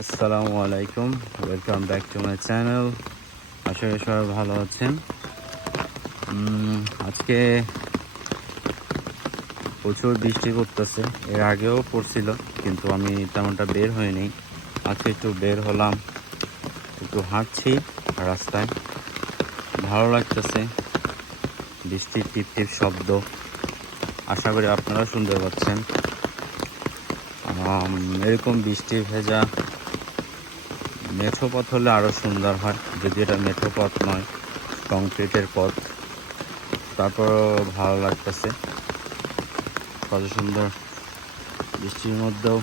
আসসালামু আলাইকুম, welcome back to my channel. আশা করি সবাই ভালো আছেন। আজকে প্রচুর বৃষ্টি পড়তেছে, এর আগেও পড়ছিল কিন্তু আমি তেমনটা বের হইনি। আজকে একটু বের হলাম, একটু হাঁটছি রাস্তায়, ভালো লাগতেছে। বৃষ্টির টিপ টিপ শব্দ আশা করি আপনারা শুনতে পাচ্ছেন। এরকম বৃষ্টির ভেজা মেঠো পথ হলে আরও সুন্দর হয়, যদি এটা মেঠো পথ নয়, কংক্রিটের পথ, তারপরও ভালো লাগতেছে। কত সুন্দর বৃষ্টির মধ্যেও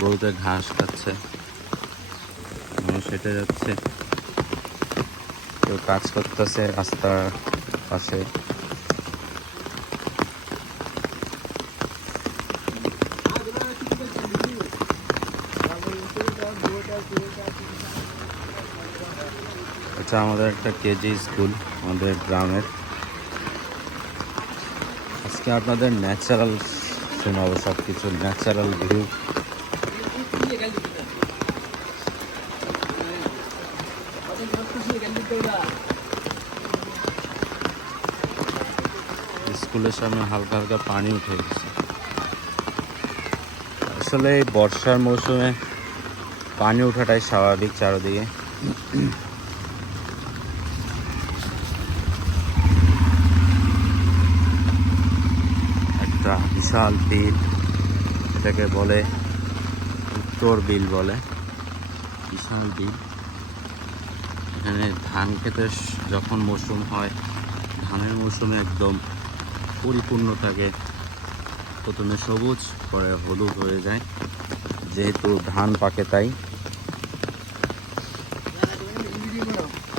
গরুতে ঘাস খাচ্ছে, মানুষ হেঁটে যাচ্ছে, কেউ কাজ করতেছে রাস্তার পাশে। এটা আমাদের একটা কেজি স্কুল, আমাদের গ্রামের। আজকে আপনাদের ন্যাচারাল শোনাবো, সব কিছু ন্যাচারাল ভিউ। স্কুলের সামনে হালকা হালকা পানি উঠে গেছে। আসলে এই বর্ষার মৌসুমে পানি ওঠাটাই স্বাভাবিক চারদিকে। একটা বিশাল বিল, এটাকে বলে উত্তর বিল বলে, বিশাল বিল। এখানে ধান খেতে যখন মৌসুম হয়, ধানের মৌসুমে একদম পরিপূর্ণ থাকে। প্রথমে সবুজ, পরে হলুদ হয়ে যায়, যেহেতু ধান পাকে তাই।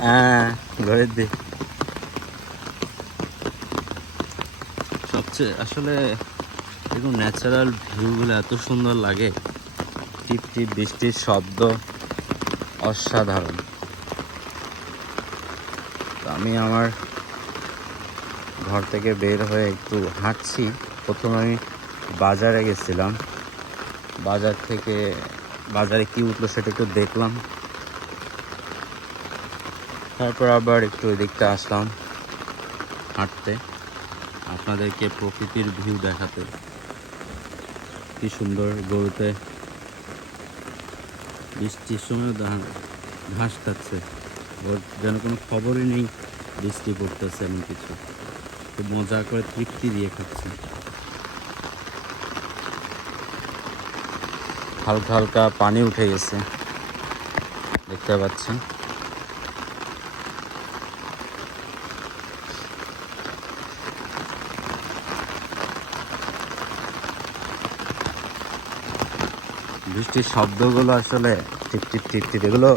হ্যাঁ, ঘরের দিক সবচেয়ে আসলে এরকম ন্যাচারাল ভিউগুলো এত সুন্দর লাগে। টিপ টিপ বৃষ্টির শব্দ অসাধারণ। আমি আমার ঘর থেকে বের হয়ে একটু হাঁটছি। প্রথমে আমি বাজারে গেছিলাম, বাজারে কি উঠলো সেটা একটু দেখলাম, তারপর আবার একটু এদিকটা আসলাম হাঁটতে, আপনাদেরকে প্রকৃতির ভিউ দেখাতে। কি সুন্দর, গরুতে বৃষ্টির সময় ঘাস খাচ্ছে, ওর যেন কোনো খবরই নেই বৃষ্টি পড়তেছে এমন কিছু। খুব মজা করে তৃপ্তি দিয়ে খাচ্ছে। হালকা হালকা পানি উঠে গেছে, দেখতে পাচ্ছেন। বৃষ্টির শব্দগুলো আসলে টিপ টিপ টিপ টিপ, এগুলো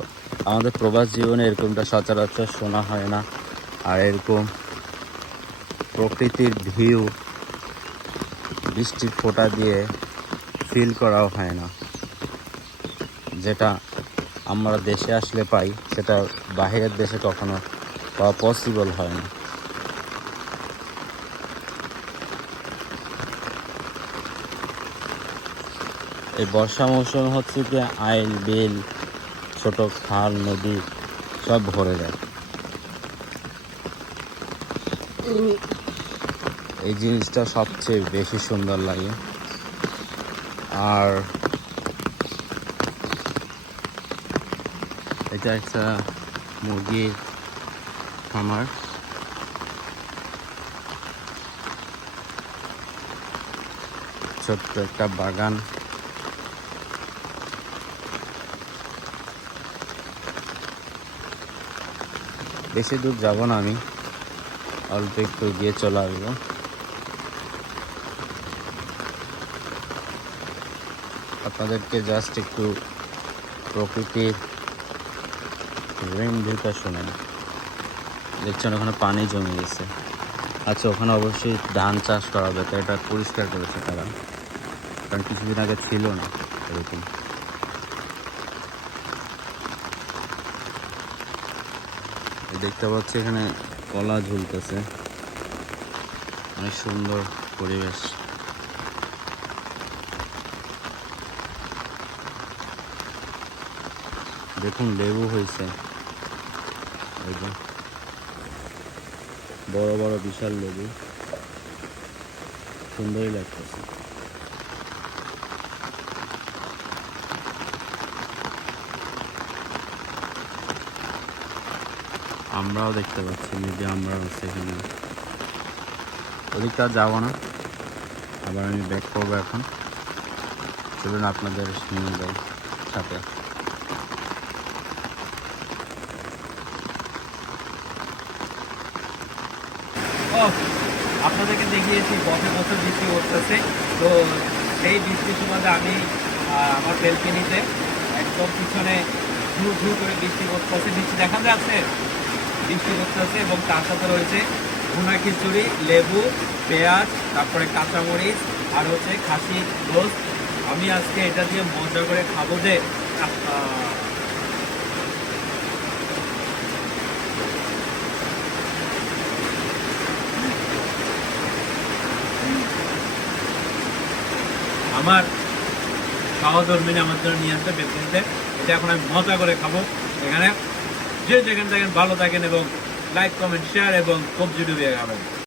আমাদের প্রবাস জীবনে এরকমটা সচরাচর শোনা হয় না। আর এরকম প্রকৃতির ভিউ বৃষ্টির ফোঁটা দিয়ে ফিল করাও হয় না। যেটা আমরা দেশে আসলে পাই, সেটা বাইরের দেশে কখনো পাওয়া পসিবল হয় না। এই বর্ষা মৌসুমে হচ্ছে যে আইল বিল, ছোট খাল নদী সব ভরে যায়। এই জিনিসটা সবচেয়ে বেশি সুন্দর লাগে। আর এটা একটা মুরগির খামার, ছোট্ট একটা বাগান। বেশি দূর যাব না, আমি অল্প একটু গিয়ে চলে আসবো। আপনাদেরকে জাস্ট একটু প্রকৃতির রেইন ভিউটা শোনেন। দেখছেন ওখানে পানি জমে গেছে। আচ্ছা, ওখানে অবশ্যই ধান চাষ করা হবে, তাই এটা পরিষ্কার করেছে তারা, কারণ কিছুদিন আগে ছিল না এরকম। দেখতে পাচ্ছি এখানে কলা ঝুলতেছে, অনেক সুন্দর পরিবেশ। দেখুন লেবু হয়েছে, এই যে বড় বড় বিশাল লেবু, সুন্দরই লাগতেছে। আমরাও দেখতে পাচ্ছি, মেবি আমরা হচ্ছে এখানে। ওদিকটা যাবো না, আবার আমি ব্যাক করবো এখন। চলুন আপনাদের নিয়ে যাই সাথে। আপনাদেরকে দেখিয়েছি বছর বছর বৃষ্টি পড়তেছে, তো সেই বৃষ্টির সুবাদে আমি আমার বেলকনিতে একদম পিছনে ঝুর ঝুর করে বৃষ্টি পড়তেছে, বৃষ্টি দেখা যাচ্ছে, বৃষ্টি পড়তেছে এবং তার সাথে রয়েছে ভুনা খিচুড়ি, লেবু, পেঁয়াজ, তারপরে কাঁচামরিচ আর হচ্ছে খাসি রোস্ট। আমি আজকে এটা দিয়ে মজা করে খাবো যে আমার সহধর্মিনী আমার জন্য নিয়ে আসতে বেলকনিতে। এটা এখন আমি মজা করে খাবো। এখানে যে যেখানে থাকেন ভালো থাকেন এবং লাইক কমেন্ট শেয়ার এবং কবজি ডুবিয়ে খাবেন।